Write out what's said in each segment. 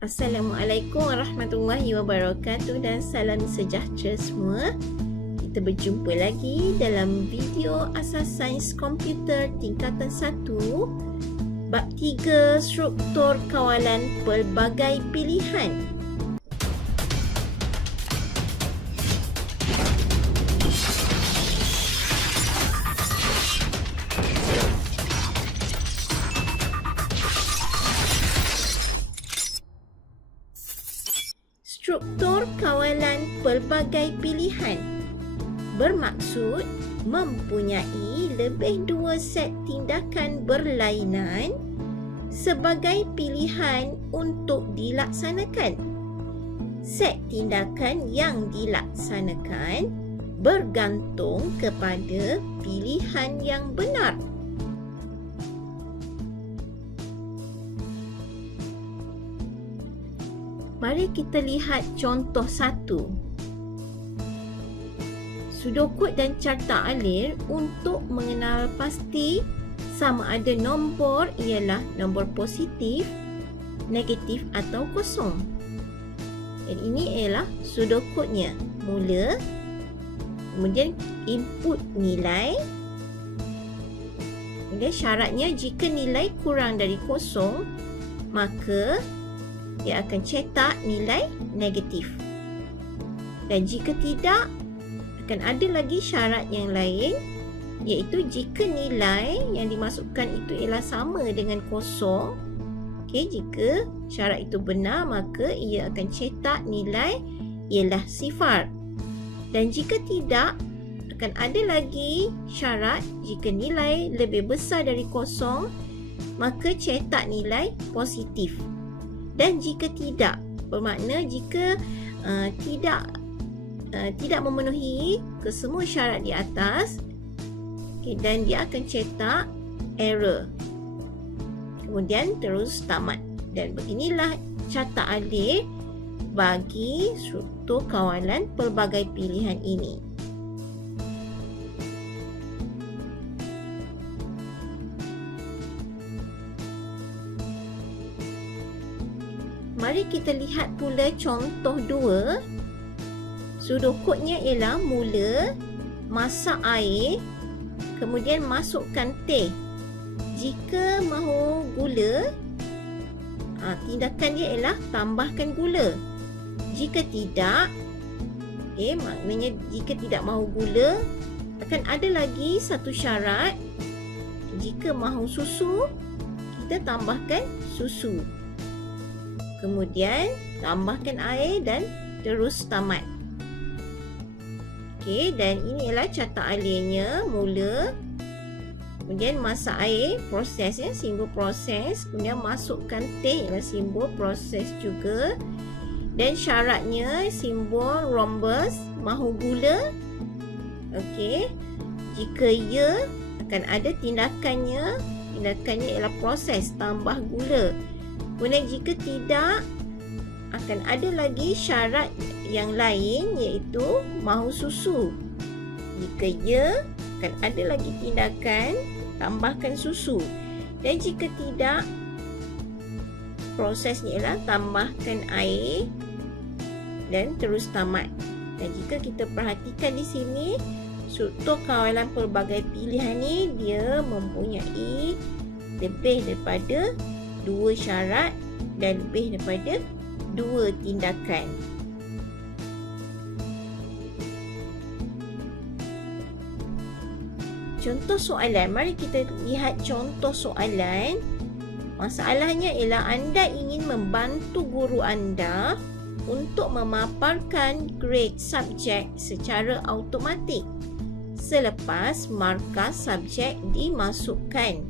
Assalamualaikum warahmatullahi wabarakatuh dan salam sejahtera semua. Kita berjumpa lagi dalam video asas sains komputer tingkatan 1 bab 3 struktur kawalan pelbagai pilihan. Struktur kawalan pelbagai pilihan bermaksud mempunyai lebih dua set tindakan berlainan sebagai pilihan untuk dilaksanakan. Set tindakan yang dilaksanakan bergantung kepada pilihan yang benar. Mari kita lihat contoh 1. Sudokod dan carta alir untuk mengenal pasti sama ada nombor ialah nombor positif, negatif atau kosong. Dan ini ialah sudokodnya. Mula, kemudian input nilai. Kemudian syaratnya jika nilai kurang dari kosong, maka dia akan cetak nilai negatif. Dan jika tidak, akan ada lagi syarat yang lain, iaitu jika nilai yang dimasukkan itu ialah sama dengan kosong. Jika syarat itu benar, maka ia akan cetak nilai ialah sifar. Dan jika tidak, akan ada lagi syarat jika nilai lebih besar dari kosong, maka cetak nilai positif. Dan jika tidak, bermakna jika tidak memenuhi kesemua syarat di atas, dan dia akan cetak error. Kemudian terus tamat. Dan beginilah carta alir bagi struktur kawalan pelbagai pilihan ini. Mari kita lihat pula contoh 2. Sudokodnya ialah mula, masak air, kemudian masukkan teh. Jika mahu gula, tindakan dia ialah tambahkan gula. Jika tidak, maknanya jika tidak mahu gula, akan ada lagi satu syarat. Jika mahu susu, kita tambahkan susu. Kemudian tambahkan air dan terus tamat. Dan ini ialah carta alirnya. Mula, kemudian masak air, prosesnya, simbol proses. Kemudian masukkan teh ialah simbol proses juga. Dan syaratnya simbol rhombus, mahu gula. Jika ya, akan ada tindakannya. Tindakannya ialah proses, tambah gula. Kemudian jika tidak, akan ada lagi syarat yang lain, iaitu mahu susu. Jika ya, akan ada lagi tindakan tambahkan susu. Dan jika tidak, prosesnya ialah tambahkan air dan terus tamat. Dan jika kita perhatikan di sini, struktur kawalan pelbagai pilihan ni dia mempunyai lebih daripada 2 syarat dan lebih daripada 2 tindakan. Contoh soalan. Mari kita lihat contoh soalan. Masalahnya ialah anda ingin membantu guru anda untuk memaparkan grade subjek secara automatik selepas markah subjek dimasukkan.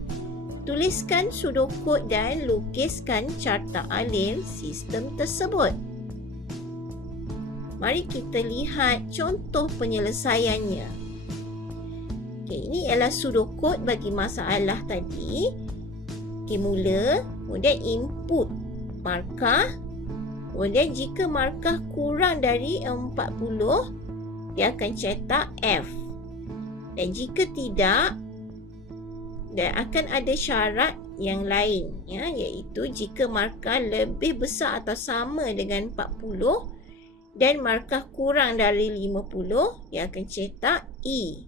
Tuliskan sudokod dan lukiskan carta alir sistem tersebut. Mari kita lihat contoh penyelesaiannya. Ini ialah sudokod bagi masalah tadi. Mula, kemudian input markah. Kemudian jika markah kurang dari 40, dia akan cetak F. Dan jika tidak, dan akan ada syarat yang lain, ya, iaitu jika markah lebih besar atau sama dengan 40 dan markah kurang dari 50, dia akan cetak E.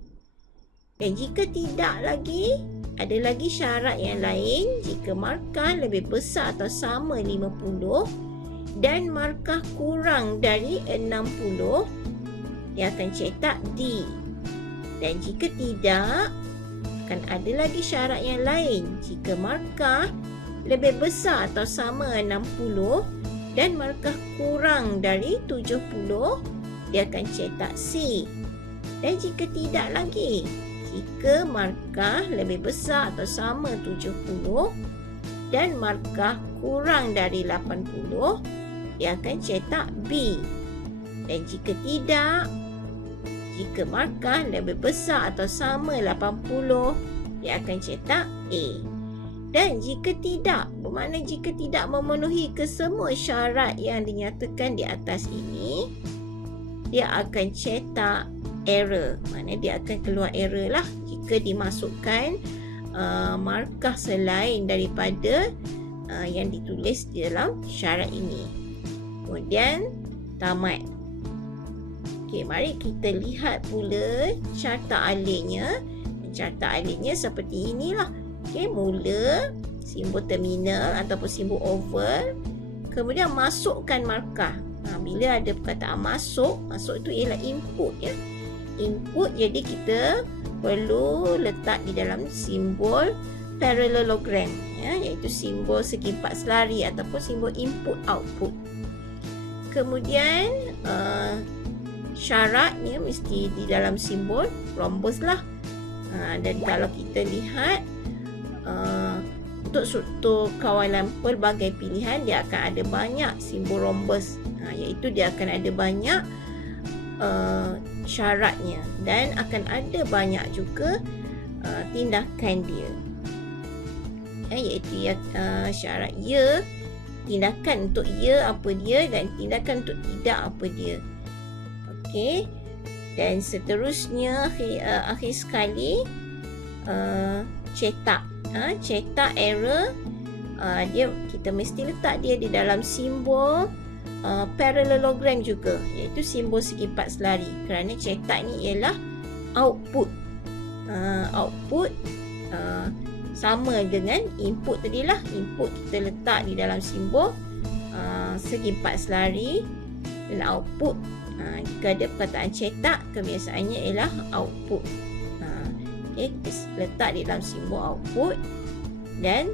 Dan jika tidak lagi, ada lagi syarat yang lain. Jika markah lebih besar atau sama 50 dan markah kurang dari 60, dia akan cetak D. Dan jika tidak, akan ada lagi syarat yang lain. Jika markah lebih besar atau sama 60 dan markah kurang dari 70, dia akan cetak C. Dan jika tidak lagi, jika markah lebih besar atau sama 70 dan markah kurang dari 80, dia akan cetak B. Dan jika tidak, jika markah lebih besar atau sama 80, dia akan cetak A. Dan jika tidak, bermakna jika tidak memenuhi kesemua syarat yang dinyatakan di atas ini, dia akan cetak error. Maknanya dia akan keluar error lah jika dimasukkan markah selain daripada yang ditulis di dalam syarat ini. Kemudian tamat. Okey, mari kita lihat pula carta alirnya. Carta alirnya seperti inilah. Okey, mula simbol terminal ataupun simbol oval. Kemudian masukkan markah. Bila ada perkataan masuk itu ialah input, ya. Input, jadi kita perlu letak di dalam simbol parallelogram, ya, iaitu simbol segi empat selari ataupun simbol input output. Kemudian syaratnya mesti di dalam simbol rhombus lah. Dan kalau kita lihat untuk struktur kawalan pelbagai pilihan, dia akan ada banyak simbol rhombus, iaitu dia akan ada banyak syaratnya dan akan ada banyak juga tindakan dia, iaitu syarat ya, tindakan untuk ya apa dia, dan tindakan untuk tidak apa dia. Okey, dan seterusnya akhir sekali cetak error. Kita mesti letak dia di dalam simbol parallelogram juga, iaitu simbol segi empat selari, kerana cetak ni ialah output. Output sama dengan input tadilah. Input kita letak di dalam simbol segi empat selari, dan output jika ada perkataan cetak, kebiasaannya ialah output. Okay, kita letak di dalam simbol output dan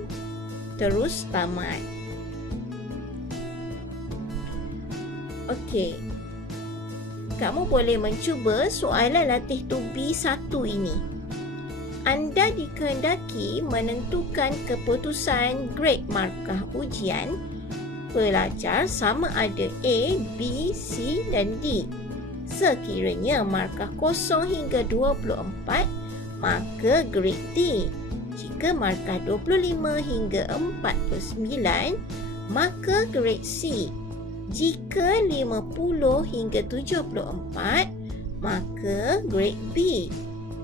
terus tamat. Okey, kamu boleh mencuba soalan latih to be 1 ini. Anda dikehendaki menentukan keputusan grade markah ujian pelajar sama ada A, B, C dan D. Sekiranya markah 0 hingga 24, maka grade D. Jika markah 25 hingga 49, maka grade C. Jika 50 hingga 74, maka grade B.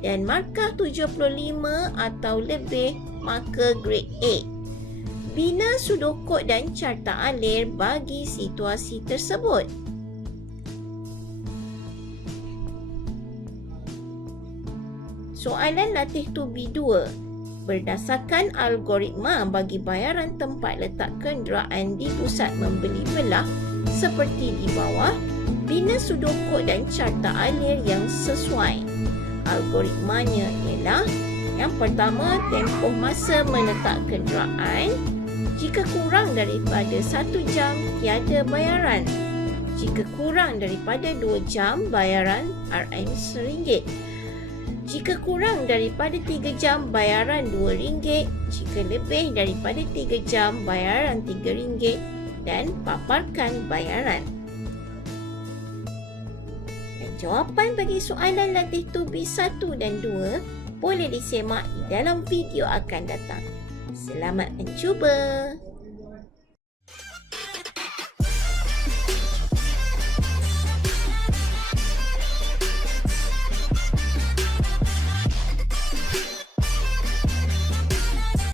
Dan markah 75 atau lebih, maka grade A. Bina sudokod dan carta alir bagi situasi tersebut. Soalan latih to be 2. Berdasarkan algoritma bagi bayaran tempat letak kenderaan di pusat membeli belah seperti di bawah, bina sudokod dan carta alir yang sesuai. Algoritmanya ialah: yang pertama, tempoh masa meletak kenderaan. Jika kurang daripada 1 jam, tiada bayaran. Jika kurang daripada 2 jam, bayaran RM1. Jika kurang daripada 3 jam, bayaran RM2. Jika lebih daripada 3 jam, bayaran RM3. Dan paparkan bayaran. Dan jawapan bagi soalan latih to be 1 dan 2 boleh disemak di dalam video akan datang. Selamat mencuba!